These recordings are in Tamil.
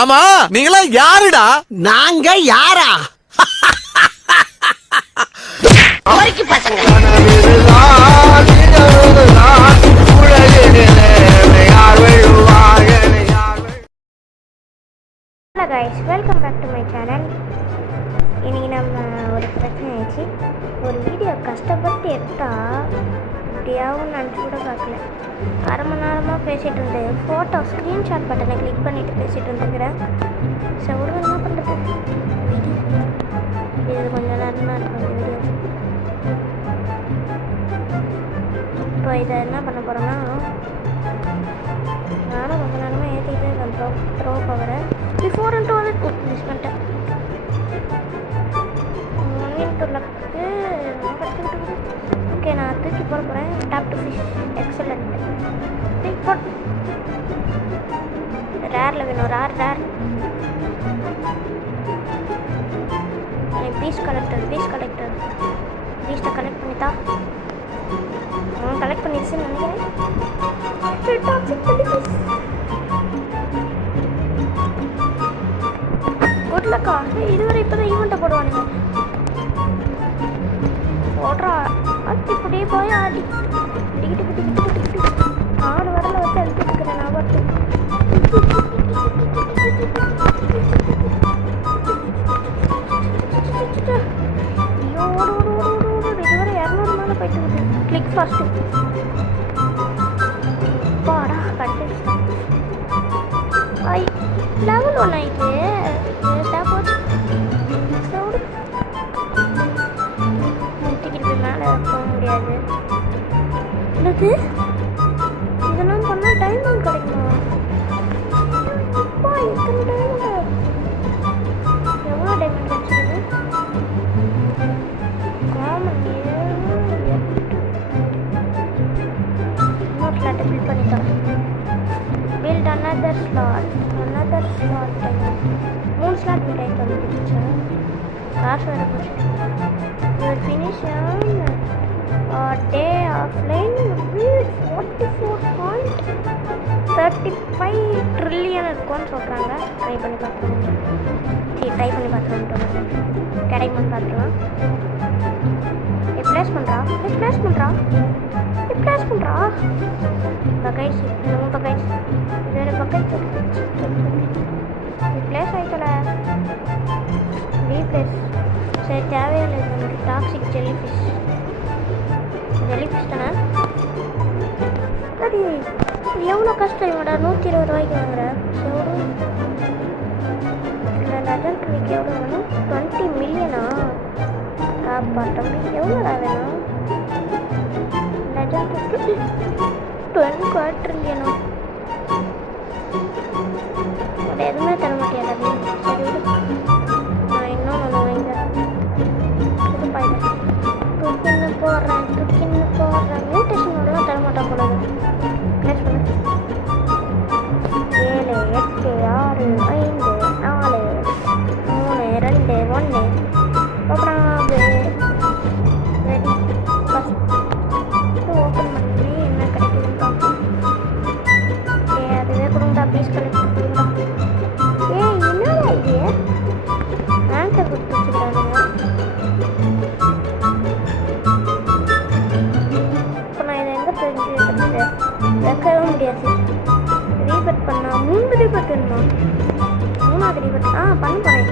ஆமா நீங்களா யாருடா? நாங்க யாரா? அவருக்கு பசங்க. Hello guys, welcome back to my channel. இன்றைக்கி நம்ம ஒரு பிரச்சனை ஆயிடுச்சு. ஒரு வீடியோ கஷ்டப்பட்டு எடுத்தால் இப்படியாகவும் நினச்சி கூட பார்க்கல. அரை மணி நேரமாக பேசிகிட்டு இருந்து ஃபோட்டோ ஸ்க்ரீன்ஷாட் பட்டனை கிளிக் பண்ணிவிட்டு பேசிகிட்டு இருந்துக்கிறேன். ஸோ ஒரு என்ன பண்ணுறது, இது கொஞ்சம் நேரம் தான் இருக்கும் வீடியோ. இப்போ இதை என்ன பண்ண போகிறோன்னா, நானும் கொஞ்ச நேரமாக ஏற்றிக்கிட்டே இருக்கேன் ப்ரோ பவரை. பிஃபோர் இன்ட்டு வந்து மிஸ் பண்ணிட்டேன். 1 into லக்கு ஓகே, நான் தூக்கி போட போகிறேன். Top to fish, excellent. தூக்கி போட். ரேரில் வேணும், ரேர் பீஸ் கலெக்டர் பீஸ்ட்டை கலெக்ட் பண்ணிட்டா. கலெக்ட் பண்ணிடுச்சுன்னு நினைக்கிறேன். குட் லக்கா. இதுவரை இப்போதான் ஈவெண்ட்டை போடுவானுங்க. ஓடுறா அது இப்படியே போய் ஆடி டிக்கிட்டு 6 வரல வச்சு அழுத்திட்டு இருக்கிறேன் நான் பார்த்து. இதுவரை 200 மேலே போயிட்டு இருக்கு. Click fast. பாடா கட்டு. ஐ லெவல் 1 ஆயிட்டு. மேலே போக முடியாது. என்னது இதெல்லாம் பண்ணால் டைமண்ட் கிடைக்குமா? இத்தனை டைமண்ட் எவ்வளோ டைமண்ட் கிடைச்சிது? காமன் இன்னொரு ஸ்லாட்டை பில்ட் பண்ணிட்டோம். Build another slot diamond 3 slot build ஆகிட்டு வந்துடுச்சு. காசு வேறு போச்சு. Finish on day offline 44.35 trillion இருக்கும்னு சொல்கிறாங்க. ட்ரை பண்ணி பார்த்துருவோம். கிடைக்குமான்னு பார்த்துக்கலாம். ரிப்ளேஸ் பண்ணுறா பக்கைஸ். இன்னும் பக்கைஸ் வேறு பக்கைஸ் ரிப்ளேஸ் ஆகிக்கல. ரீப்ளேஸ் சரி தேவையில்லை. நமக்கு டாக்ஸிக் ஜெல்லிஃபிஷ் தானே. சரி எவ்வளோ கஷ்டம் இவங்கடா. 120 ரூபாய்க்கு வாங்குறேன். எவ்வளோ இல்லை லெஜண்ட் ட்ரீக்கு எவ்வளோ வேணும்? 20 மில்லியனா? காப்பா தம்பி எவ்வளோடா வேணும்? லெஜண்ட் ட்ரீக்கு 20 ட்ரில்லியனா? அது எதுவுமே தர மாட்டேன். சரி விடு, நான் இன்னொன்று வாங்கிக்கிறேன். தூக்கின்னு போடுறேன். மியூட்டேஷனோடலாம் தரமாட்டான் போல. கிளாஸ் பண்ணு. 7 8 6 5 4 3 2 1 அப்புறம் ரெடி. ஃபஸ்ட்டு ஓப்பன் பண்ணி என்ன கிடைக்குதுன்னு பார்ப்போம். அதுவே கொடுங்கடா. Piece collect கொடுங்கடா. என்னடா இது ஆங்கர் கொடுத்து வச்சுக்கிறானுங்க. வைக்கவே முடியாது. ரீபட் பண்ணால் 3 ரீபட் வேணுமா? 3வது ரீபட் பண்ண போகிறேன்.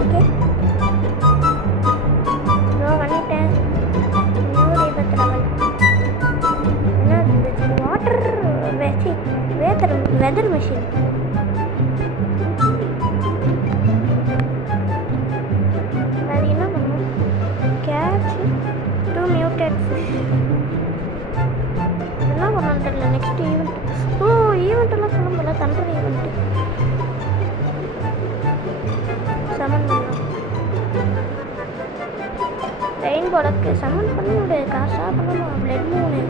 ஓகே பண்ணிட்டேன். New rebirth level. என்ன வாட்டர் வெதர் மிஷின். அது என்ன பண்ணும்? Catch 2 mutated fish. இதெல்லாம் பண்ணான்னு தெரியல. Next event. ஈவெண்ட்டெல்லாம் சொல்ல முடியல. தண்டர் ஈவெண்ட்டு சமன் பண்ணலாம். ரெயின்போடக்கு சமன் பண்ணி விடு. காசாக பண்ணலாம். பிளட் மூணு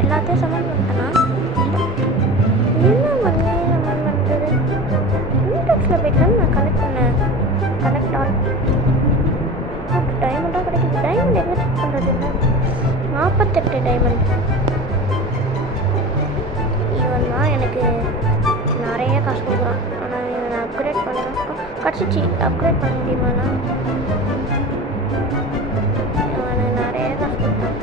எல்லாத்தையும் சமன் பண்ணிட்டேன்னா என்ன பண்ணி சமன் பண்ணுறது? இன்டெக்ஸில் போய்ட்டு நான் கலெக்ட் பண்ணேன். கலெக்ட் ஆல் டைமண்டாக கிடைக்குது. டைமண்ட் எங்கே செக் பண்ணுறது? இல்லை 48 டைமண்ட். இவன் தான் எனக்கு நிறைய காசு கொடுக்குறான். கிடச்சிச்சு. அப்கிரேட் பண்ண முடியுமாண்ணா? அவனுக்கு நிறைய காசு கொடுத்தான்.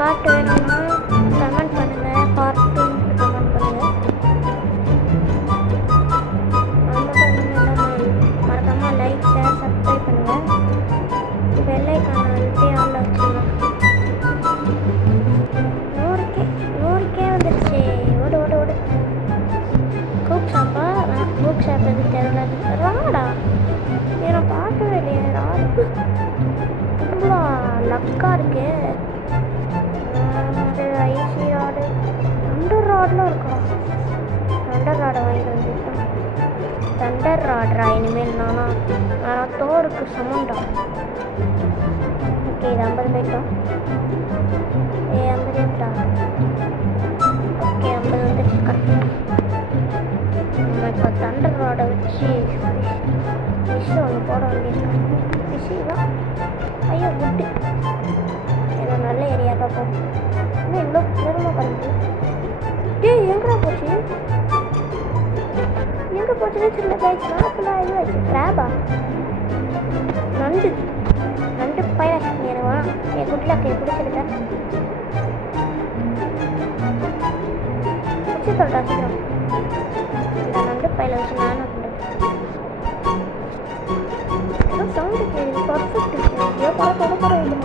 பாட்டு வேணும்னா கமெண்ட் பண்ணுங்கள். பார்ட் 2 கமெண்ட் பண்ணுங்கள். அது மட்டும் இல்லாமல் மறக்காமல் லைக் ஷேர் சப்ஸ்கிரைப் பண்ணுங்கள். பெல் ஐக்கான அழுத்தி ஆன்ல வச்சுருங்க. 100K வந்துடுச்சு. ஓடு ஓடு ஓடு. குக் ஷாப்பா? குக் ஷாப் எதுக்கு தெரியல. ராடா இதை நான் பார்க்கவே இல்லையே. ராடு இவ்வளோ லக்காக இருக்கு. ஐசி ராடு தண்டர் ராட்லாம் இருக்கா? தண்டர் ராடை வாங்கிட்டு வந்துட்டேன். தண்டர் ராட்ரா இனிமேல் நான் தோருக்கு சமண்டா. ஓகே இது 50 போயிட்டோம். 50 ஏட்டா? ஓகே 50 வந்துடுச்சு கரெக்டாக. நம்ம இப்போ தண்டர் ராடை வச்சு ஃபிஷ் ஒன்று போட வேண்டியிருக்கேன். ஃபிஷ்ஷு தான். ஐயோ குட்டு. ஏன்னா நல்ல ஏரியா தான் போகும். இன்னும் இவ்வளோ நேரமாக பண்ணுது. எங்கடா போச்சு? எங்கே போச்சுன்னு தெரியல கைஸ். நாற்பெல்லாம் இதுவாச்சு. கிராபா? நண்டு பயிர எனக்கு வேணாம். என் குட்டிலாக்கையை பிடிச்சிருக்கேன். பிடிச்சி சொல்கிறா சீக்கிரம். இந்த நண்டு பயில வச்சு நானும் ஏதோ சவுண்டு கேள்வி. பர்ஃபெக்ட் ஐயோ பரப்ப இது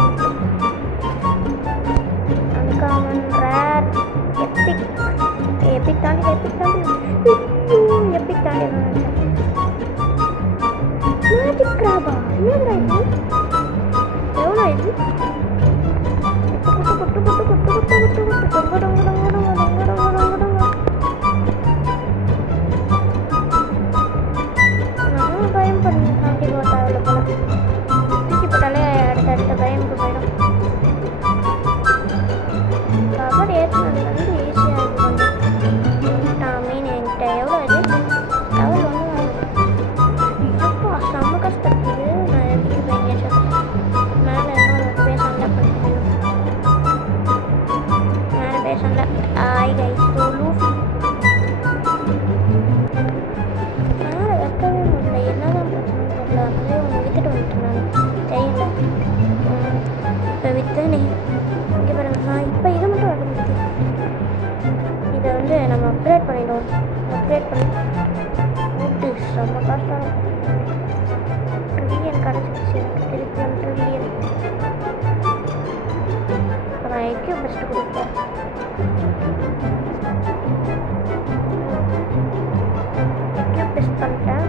அன்காமன் ரேர் எப்பிக் தாண்டி எப்பிக் தாண்டி மேஜிக் கிராபா? என்னதுடா இது? எவ்வளோ இது? நான் பயம் பண்ணி தாண்டி போட்டா அவ்வளோ போல. தூக்கி போட்டாலே அடுத்த பயமுக்கு போயிடும். கவர் ஏற்றினது வந்து ஈஸியாக இருக்குது கொஞ்சம். மீன் என்கிட்ட எவ்வளோ இது? கவர் ஒன்று எப்போ செம்ம கஷ்டப்படுது. நான் எப்படி போய் மேலே இன்னொரு பேர் சண்டை பண்ணிட்டு மேலே பேர் சண்டை. ஆய் கைஸ் லூஃபி மேலே வைக்கவே முடியல. என்னதான் பிரச்சனை தெரியல. அதனாலே ஒன்று விற்றுட்டு வந்துட்டேன். நான் தெரியல இப்போ விற்றேனே. இங்கே பாருங்க. நான் இப்போ இதை மட்டும் வைக்க முடியுது. இதை வந்து நம்ம அப்கிரேட் பண்ணிடுவோம். அப்கிரேட் பண்ணி விட்டு செம்ம கஷ்டம். ட்ரில்லியன் கிடச்சிருச்சு எனக்கு. திருப்பி அந்த ட்ரில்லியன் இப்போ நான் எக்யூப் பெஸ்ட்டு கொடுப்பேன். எக்யூப் பெஸ்ட் பண்ணிட்டேன்.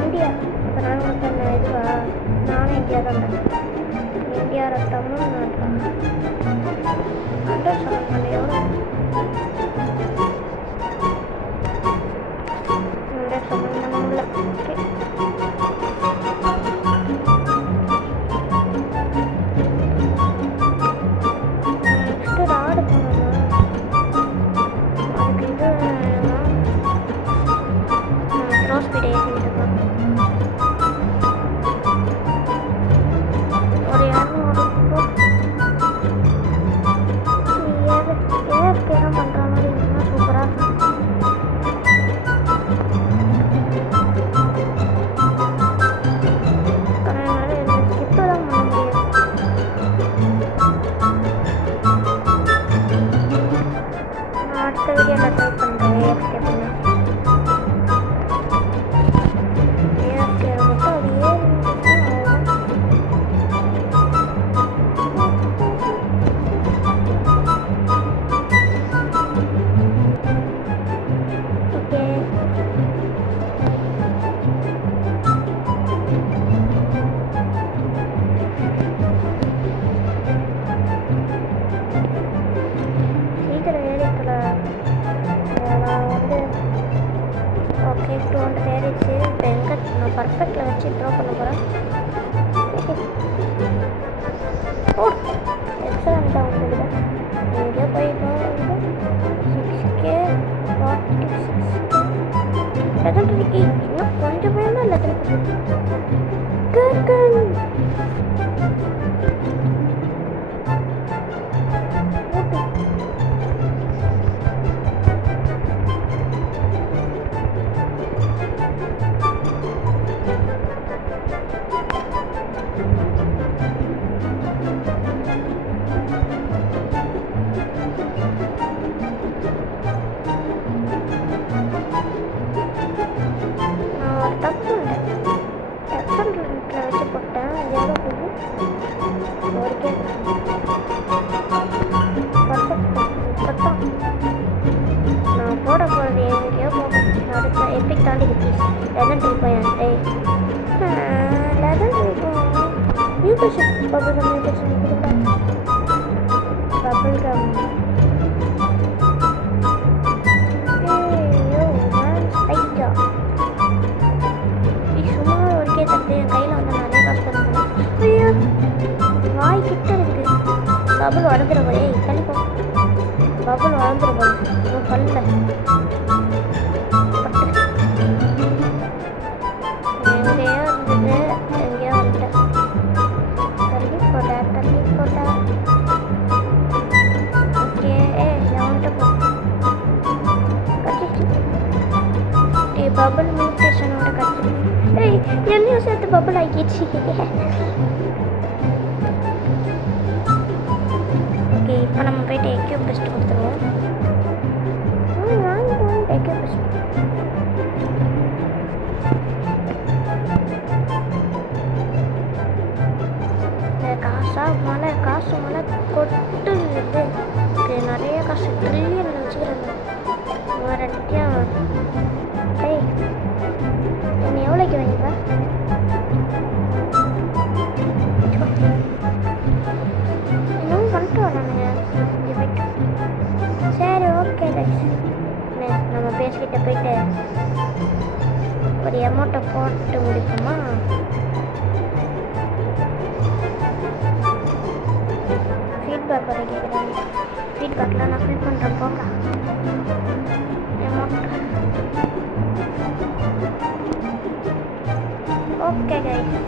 இந்தியா இப்போ நான் மட்டும் இதுவா? நானும் இந்தியா தான். இந்தியா ரத்தமும் நாட்டுறேன். பர்ஃபெக்டில் வச்சு ட்ரா பண்ண போகிறேன். ஓ எக்ஸலண்ட்டாக வந்துடுது. எங்கேயோ போயிருக்கோம். 6K 46K லெஜண்டரிக்கு இன்னும் கொஞ்சம் பயமா லெஜண்டரி எப்பிக் தாண்டி ப்ளீஸ் லெஜண்டரி போயேன். Legendary mutation bubble gum mutation கொடுங்க. பபிள் கம் ஐயா சும்மா ஒருக்கே தட்டு என் கையில் வந்து நிறைய காசு பண்ணுறேன். ஐயோ வாய் கிட்ட இருக்கு. பபுள் வளர்ந்துட போய் கழிப்போம். பபுள் வளர்ந்துட போய் பல்ல பபுள் மியூட்டேஷனோட கற்று என்னையும் சேர்த்து பபுள் ஆகிடுச்சு. ஓகே இப்போ நம்ம போயிட்டு எக்யூப் பெஸ்ட் கொடுத்துருவோம். வாங்கிடுவோம் எக்யூப் பெஸ்ட். காசு மலை கொட்டு இது நிறைய காசு ட்ரில்லியன் வச்சுக்கிறேன். ரெண்டுத்தையும் ஏய் நீ எவ்வளோக்கு வாங்கிப்பா? இன்னும் பண்ணிட்டு வரானுங்க இங்கே போயிட்டு. சரி ஓகே நம்ம பேசிக்கிட்ட போயிட்டு ஒரு அமௌண்ட்டை போட்டு முடிப்போமா? ஃபீட்பேக் வர கேட்குறாங்க. ஃபீட்பேக்கில் நான் ஃபில் பண்ணுறேன் போங்க. Amount okay guys.